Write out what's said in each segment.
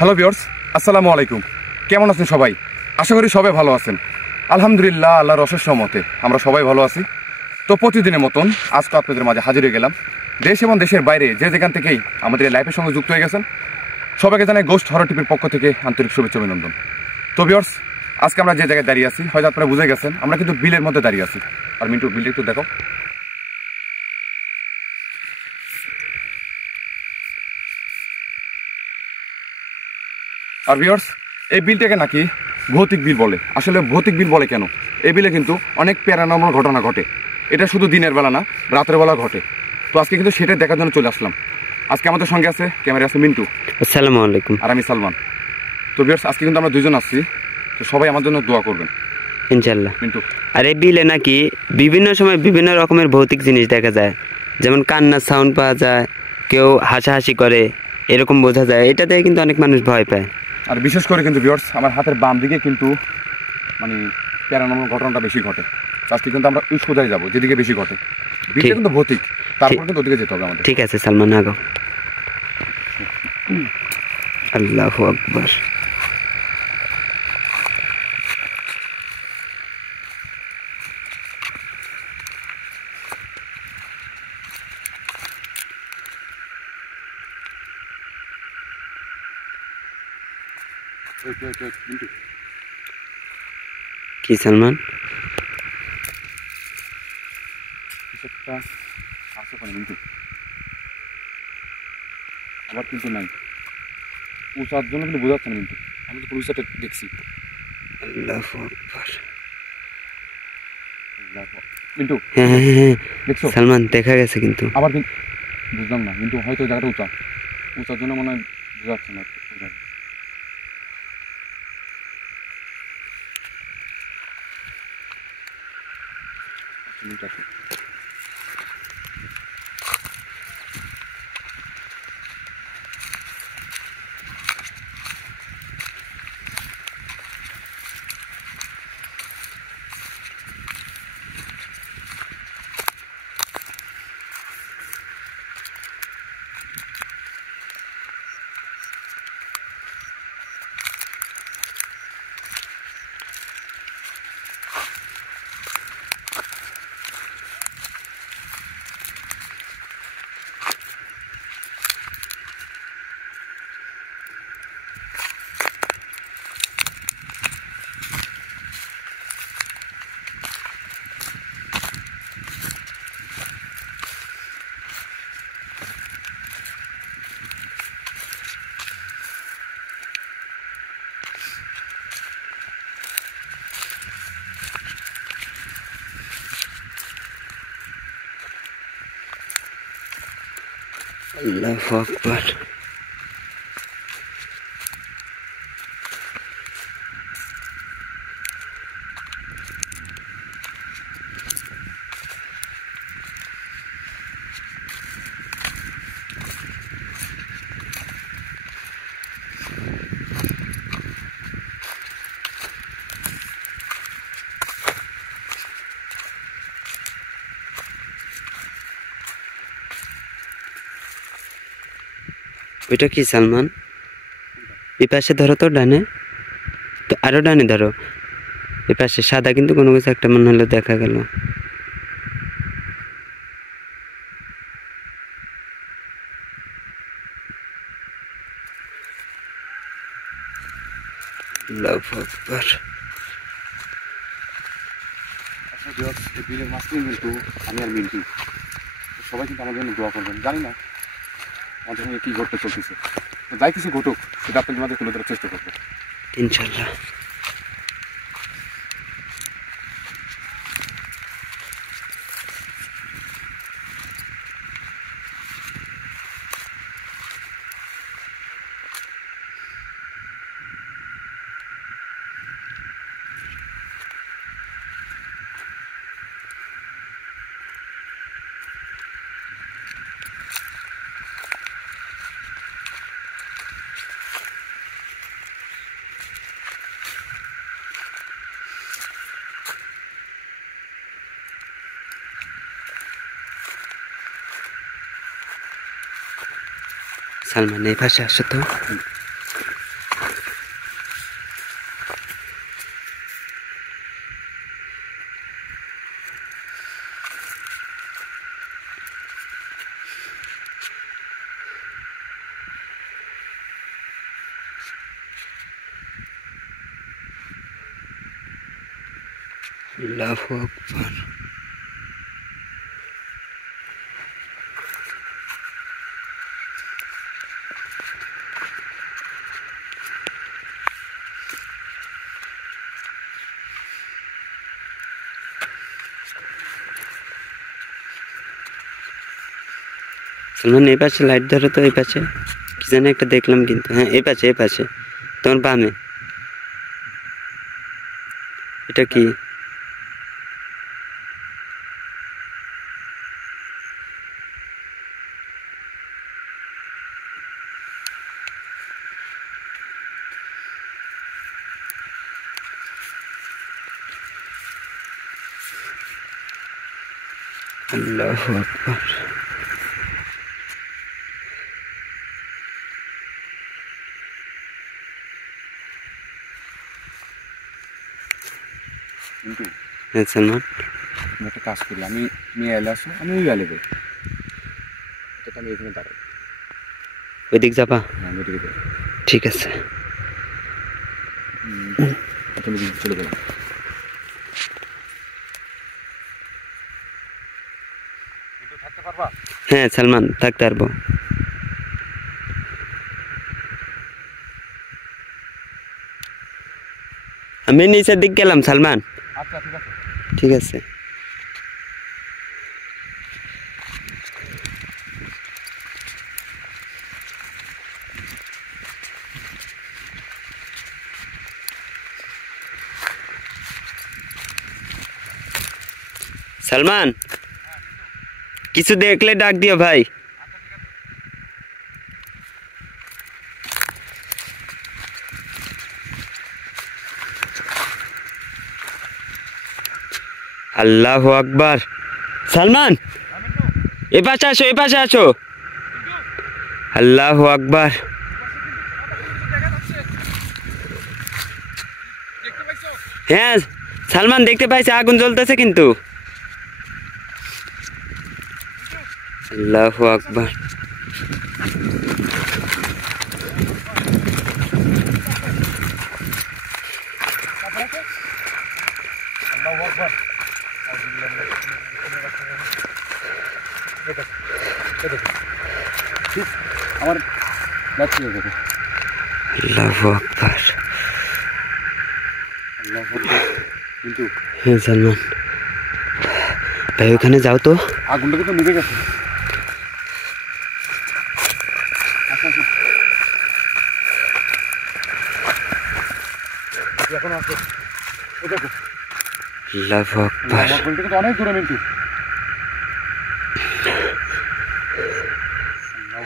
Hello viewers, আসসালামু আলাইকুম। কেমন আছেন সবাই? আশা করি সবাই ভালো আছেন। আলহামদুলিল্লাহ, আল্লাহর অশেষ রহমতে আমরা সবাই ভালো আছি। তো প্রতিদিনের মতন আজকে আপনাদের মাঝে হাজির হয়ে গেলাম। দেশ এবং দেশের বাইরে যে যেখান থেকেই আমাদের এই লাইফের সঙ্গে যুক্ত হয়ে গেছেন সবাইকে জানাই গোস্ট হরর টিভির পক্ষ থেকে আন্তরিক শুভেচ্ছা অভিনন্দন। তো ভিউয়ার্স, আজকে আমরা যে জায়গায় দাঁড়িয়ে আছি হয়তো আপনারা বুঝে গেছেন, আমরা কিন্তু বিলের মধ্যে দাঁড়িয়ে আছি। আর মিন্টু, বিলটা একটু দেখো। আর ভিউয়ার্স, এই বিলটাকে নাকি ভৌতিক বিল বলে। আসলে ভৌতিক বিল বলে কেন? এই বিলে কিন্তু অনেক প্যারানর্মাল ঘটনা ঘটে। এটা শুধু দিনের বেলা না, রাতের বেলা ঘটে। তো আজকে কিন্তু সেটা দেখার জন্য চলে আসলাম। আজকে আমাদের সঙ্গে আছে ক্যামেরা আছে মিন্টু। আসসালামু আলাইকুম। আর আমি সালমান। তো ভিউয়ার্স, আজকে কিন্তু আমরা দুজন আসছি। তো সবাই আমার জন্য দোয়া করবেন ইনশাল্লাহ। মিন্টু, আর এই বিলে নাকি বিভিন্ন সময় বিভিন্ন রকমের ভৌতিক জিনিস দেখা যায়, যেমন কান্নার সাউন্ড পাওয়া যায়, কেউ হাসাহাসি করে, এরকম বোঝা যায়। এটা দিয়ে কিন্তু অনেক মানুষ ভয় পায়। আর বিশেষ করে কিন্তু ভিউয়ার্স, আমার হাতের বাম দিকে কিন্তু মানে প্যারানর্মাল ঘটনাটা বেশি ঘটে। আজকে কিন্তু আমরা ওই সোজাই যাবো যেদিকে বেশি ঘটে। বিলটা কিন্তু ভৌতিক, তারপর কিন্তু ওদিকে যেতে হবে আমাদের। ঠিক আছে সালমান, আগো। আল্লাহু আকবার। কি সালমান? আবার কিন্তু নাই, উঁচার জন্য কিন্তু বোঝাচ্ছে না। কিন্তু আমি তো পুরো উঁচাটা দেখছি। আল্লাহু আকবার। কিন্তু হ্যাঁ হ্যাঁ হ্যাঁ দেখছো সালমান, দেখা গেছে কিন্তু। আবার কিন্তু বুঝলাম না, কিন্তু হয়তো জায়গাটা উঁচা, উঁচার জন্য মনে হয় বোঝাচ্ছে না। আল্লাহু আকবার। ওইটা কি সালমান? এই পাশে ধরো তো, ডানে তো, আরো ডানে ধরো। এই পাশে সাদা কিন্তু কোনো কিছু একটা মনে হলো দেখা গেল। আল্লাহু আকবার। এই বিলের মাঝখানে কিন্তু আমি আর মিন্টু, সবাই কিন্তু আমার জন্য দোয়া করবেন। জানি না আমাদের সঙ্গে কী ঘটতে চলতেছে, তো যাই কিছু ঘটুক সেটা আপনাদের মাঝে তুলে ধরার চেষ্টা করবো ইনশাল্লাহ। সালমান, এই পাশে আসো তো। আল্লাহু আকবার। সালমান এই পাশে লাইট ধরো তো, এই পাশে কি জানি একটা দেখলাম কিন্তু, হ্যাঁ এই পাশে তোমার বামে। এটা কি? আল্লাহু আকবার। কিন্তু হ্যাঁ সালমান, আমি একটা কাজ করি, আমি নিয়ে এলে আসো, আমি ওই এলে দেবো, এটা আমি এখানে দাঁড়াই। ওইদিক যাবা? হ্যাঁ, আমি ওদিকে যাই। ঠিক আছে। তুমি চলে গেলাম। কিন্তু থাকতে পারবা? হ্যাঁ সালমান, থাকতে পারবো। আমি নিচের দিক গেলাম সালমান। আচ্ছা ঠিক আছে। ঠিক আছে। সালমান, কিছু দেখলে ডাক দিও ভাই। আল্লাহু আকবার। সালমান এ পাশে আসো, এ পাশে আসো। আল্লাহু আকবার। হ্যাঁ সালমান, দেখতে পাইছে আগুন জ্বলতেছে কিন্তু। আল্লাহু আকবার। আল্লাহু আকবার। আমার যাচ্ছি দেখো। আল্লাহু আকবার। কিন্তু হ্যাঁ সালমান ভাই, ওখানে যাও তো। আগুনটা কিন্তু নিভে গেছে। এখন আছে, ও দেখো। আল্লাহু আকবার। আমার বলতে কিন্তু অনেক দূরে মিন্টু।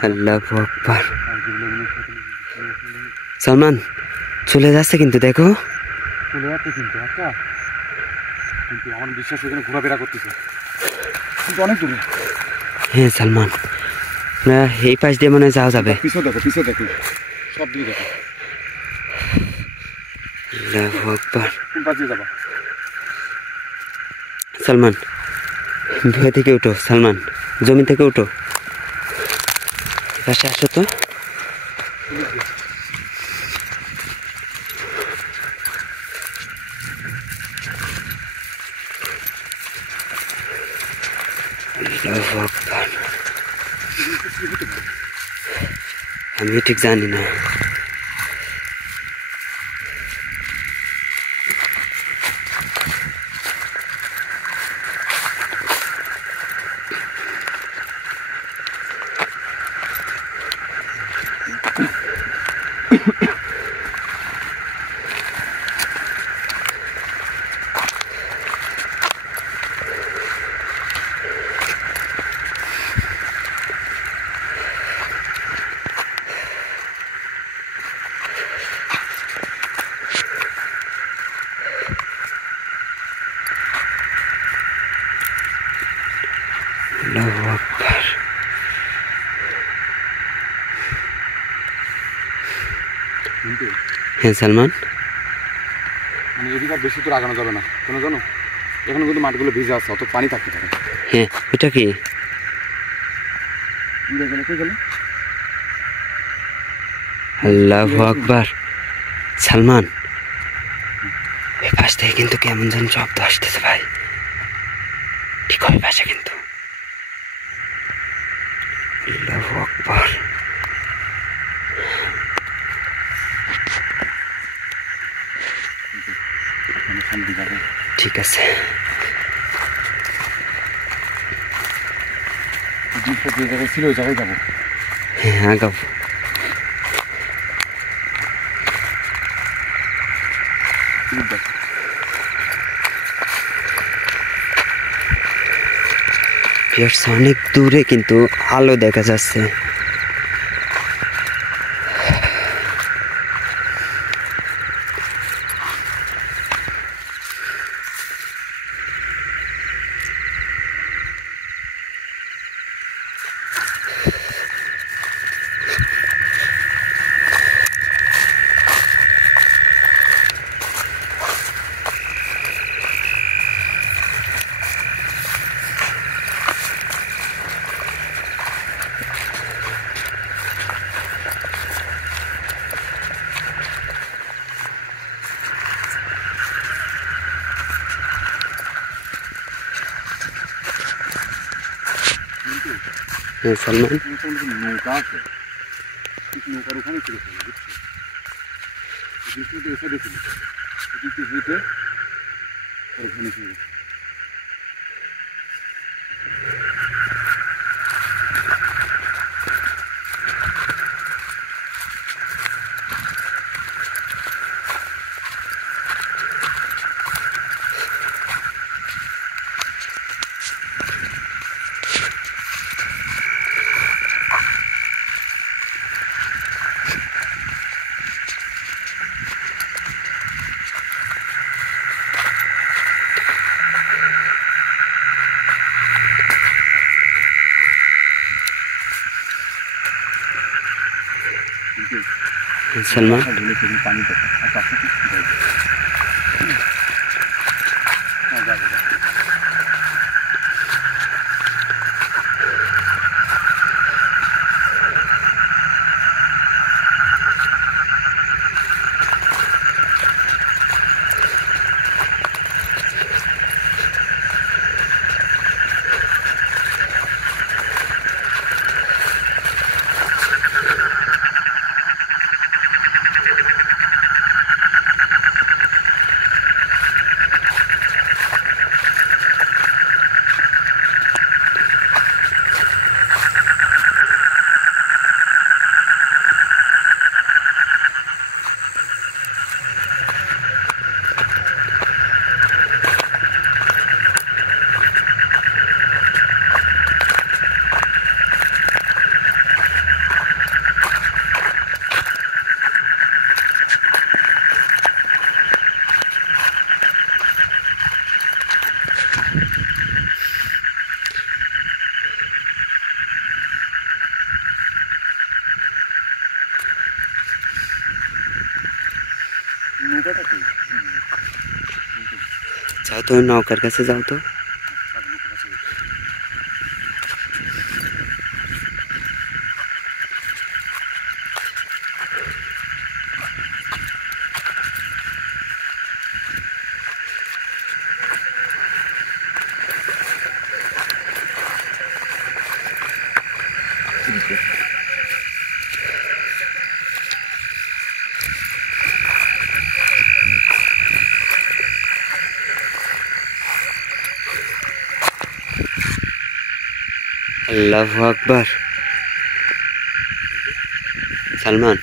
আল্লাহু আকবার। সালমান চলে যাচ্ছে কিন্তু, দেখো। চলে যাচ্ছে কিন্তু, আচ্ছা কিন্তু আমার বিশ্বাস এখানে ঘোরাফেরা করতেছে, কিন্তু অনেক দূরে। হ্যাঁ সালমান, না এই পাশ দিয়ে মনে হয় যাওয়া যাবে। পিছনে দেখো, পিছনে দেখো, সব দিকে দেখো। আল্লাহু আকবার। কোন পাশ দিয়ে যাবা? সালমান ভুয়া থেকে উঠো, সালমান জমি থেকে উঠো, পাশে আসো তো। আল্লাহু আকবার। আমি ঠিক জানি না। আল্লাহু আকবার। কিন্তু হ্যাঁ সালমান, মানে এদিকে আর বেশি দূর আগানো যাবে না, কেন জানো? এখনো কিন্তু মাটিগুলো ভিজে আছে, অত পানি থাকতে পারে। হ্যাঁ ওটা কি? আল্লাহু আকবার। সালমান এ পাশ থেকে কিন্তু কেমন যেন শব্দ আসতেছে ভাই, ঠিক ওই পাশে কিন্তু। আল্লাহু আকবার। ঠিক আছে, ছিল ওই জায়গায় যাবো। হ্যাঁ আগাবো। অনেক দূরে কিন্তু আলো দেখা যাচ্ছে। সালমান, নৌকা আছে, নৌকার ওখানে ছিল, এসে দেখছিল ওখানে ছিল। সালমান, পানি যাও তো নৌকার কাছে, যাও তো। আল্লাহু আকবার। সালমান,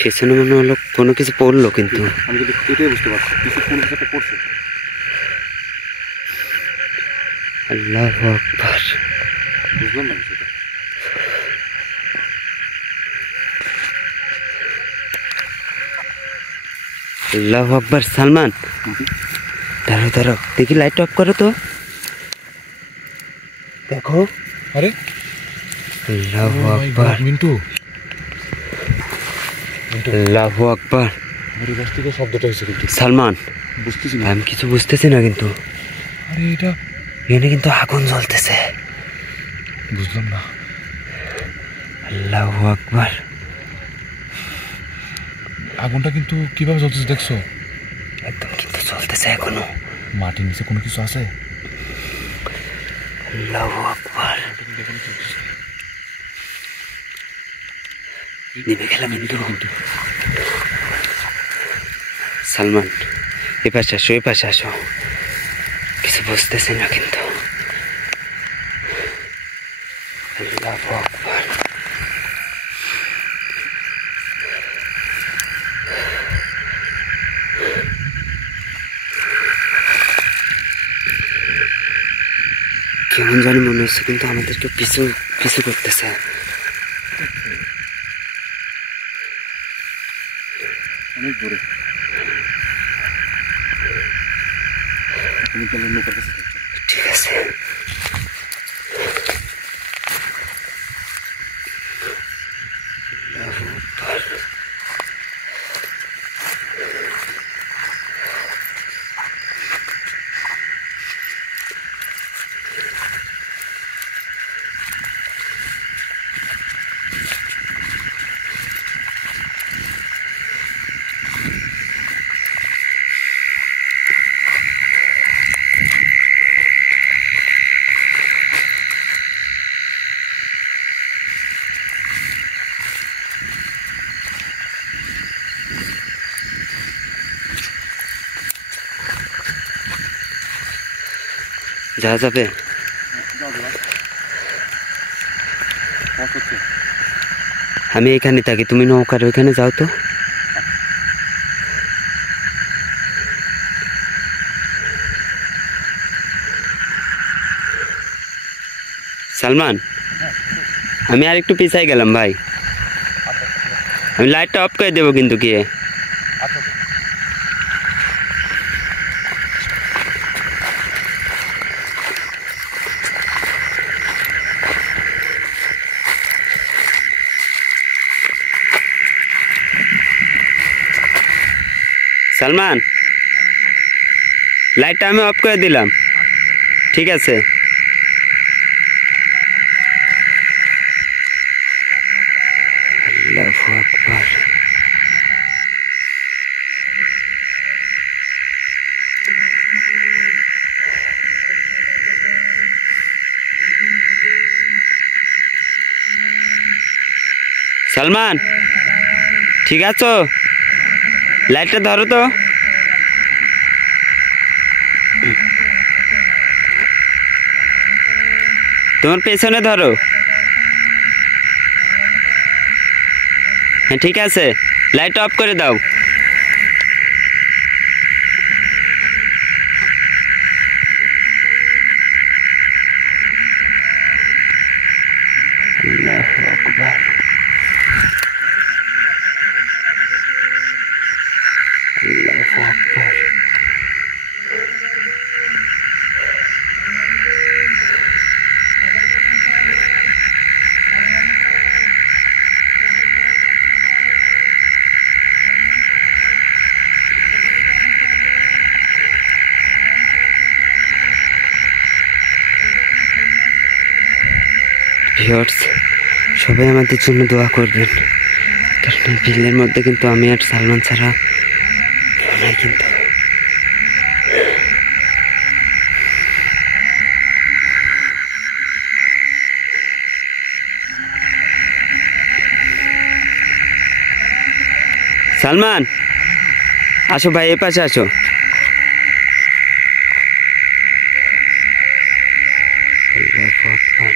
পেছনে মনে হলো কোনো কিছু পড়লো, কিন্তু আমি যদি এটাই বুঝতে পারছি কিছু কোনো কিছু একটা পড়ছে। আল্লাহু আকবার। বুঝলাম না সেটা। আল্লাহু আকবার। সালমান, দাঁড়াও দাঁড়াও, দেখি লাইট অফ করো তো, দেখো। আরে আল্লাহু আকবার, মিন্টু, আল্লাহু আকবার। আমার কাছ থেকে শব্দটা হয়েছে কিন্তু সালমান, বুঝতেছি না। আমি কিছু বুঝতেছি না কিন্তু। আরে এটা এখানে কিন্তু আগুন জ্বলতেছে। বুঝলাম না। আল্লাহু আকবার। আগুনটা কিন্তু কিভাবে জ্বলতেছে দেখছো? একদম কিন্তু চলতেছে এখনো। মাটির নিচে কোনো কিছু আছে? আল্লাহু আকবার। নেমে গেলাম কিন্তু। সালমান, এ পাশে আসো। কিছু বুঝতেছি না কিন্তু। আল্লাহু আকবার। কেমন জানি মনে হচ্ছে কিন্তু আমাদেরকে পিছু পিছু করতেছে। অনেক দূরে। ঠিক আছে। যাওয়া যাবে? আমি এখানে থাকি, তুমি নৌকার ওইখানে যাও তো। সালমান, আমি আর একটু পিছাই গেলাম ভাই। আমি লাইটটা অফ করে দেবো কিন্তু গিয়ে। সালমান, লাইটটা আমি অফ করে দিলাম, ঠিক আছে? আল্লাহু আকবার। সালমান, ঠিক আছো? লাইটটা ধরো তো। তোমার পেছনে ধরো। হ্যাঁ ঠিক আছে, লাইটটা অফ করে দাও। আল্লাহু আকবার। আল্লাহু আকবার। ভিউয়ার্স, সবাই আমাদের জন্য দোয়া করবেন, কারণ এই বিলের মধ্যে কিন্তু আমি আর সালমান ছাড়া কেউ নাই কিন্তু। সালমান, আসো ভাই, এ পাশে আসো। আল্লাহু আকবার।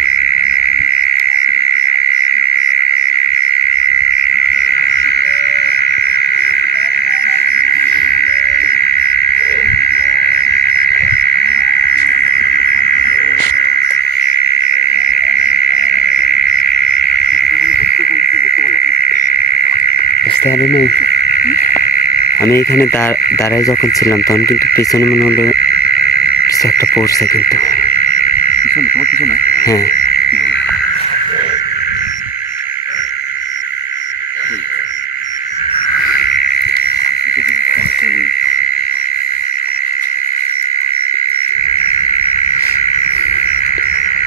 বুঝতে পারি নাই, আমি এখানে দাঁড়ায় যখন ছিলাম তখন কিন্তু পিছনে মনে হলো কিছু একটা পড়ছে কিন্তু। হ্যাঁ,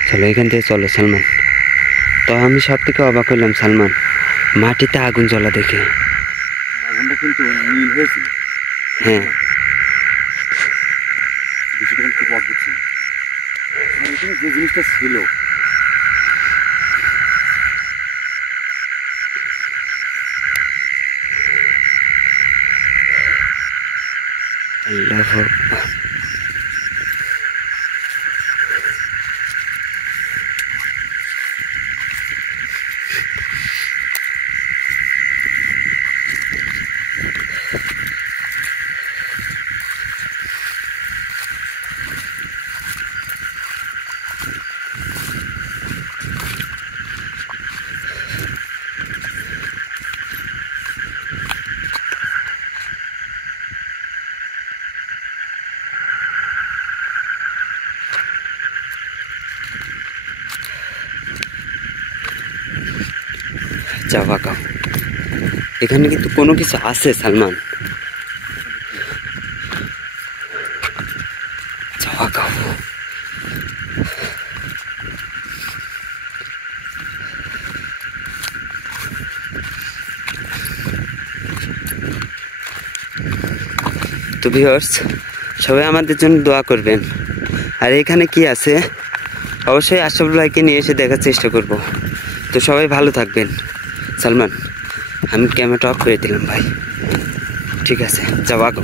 চলো এখান থেকে চলো সালমান। তো আমি সব থেকে অবাক হইলাম সালমান, মাটিতে আগুন জ্বলা দেখে। আগুনটা কিন্তু নীল হয়েছিল। হ্যাঁ বিষয়টা কিন্তু খুব অদ্ভুত ছিল। আর এখানে যে জিনিসটা ছিল আল্লাহু আকবার। চাপা কাও, এখানে কিন্তু কোনো কিছু আছে সালমান। চাপা কাও। তো ভিউয়ার্স, সবাই আমাদের জন্য দোয়া করবেন। আর এখানে কি আছে অবশ্যই আশরাফুল ভাইকে নিয়ে এসে দেখার চেষ্টা করব। তো সবাই ভালো থাকবেন। সালমান, আমি ক্যামেরাটা অফ করে দিলাম ভাই। ঠিক আছে, যাও আগো।